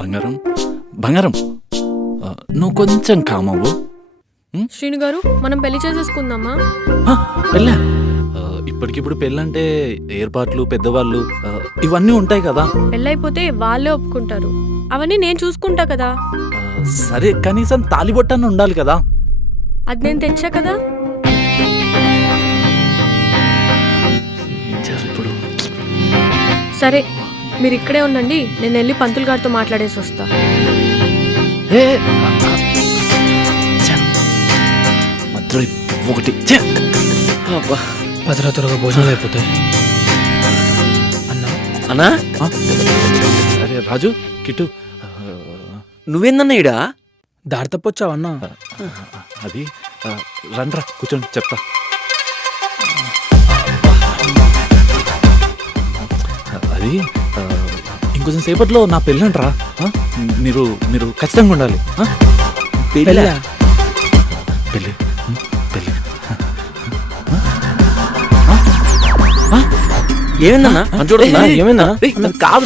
బంగారం బంగారం నువ్వు కొంచెం కామవు. శ్రీను గారు, మనం పెళ్లి చేసేసుకుందామా? పెళ్ళా? ఇప్పటికిప్పుడు పెళ్ళంటే ఏర్పాట్లు, పెద్దవాళ్ళు ఇవన్నీ ఉంటాయి కదా. పెళ్ళైపోతే వాళ్ళే ఒప్పుకుంటారు. అవన్నీ నేను చూసుకుంటా కదా. సరే, కనీసం తాలిబొట్టన్న ఉండాలి కదా. అది నేను తెచ్చా కదా. ఇప్పుడు సరే, మీరు ఇక్కడే ఉండండి, నేను వెళ్ళి పంతులు గారితో మాట్లాడేసి వస్తా. ఒకటి భద్ర త్వరగా భోజనాలు అయిపోతాయి. అన్నా అన్నా, అరే రాజు, కిట్టు, నువ్వేందన్నా ఈడా? దారి తప్పొచ్చావన్నా? అది రండ్రా కూర్చోండి చెప్తా. అది ఇంకొంచెం సేపట్లో నా పెళ్ళంట్రా. మీరు మీరు ఖచ్చితంగా ఉండాలి. పెళ్ళా? పెళ్ళి పెళ్ళి ఏమైందన్నా? ఏమైందా? కాదు.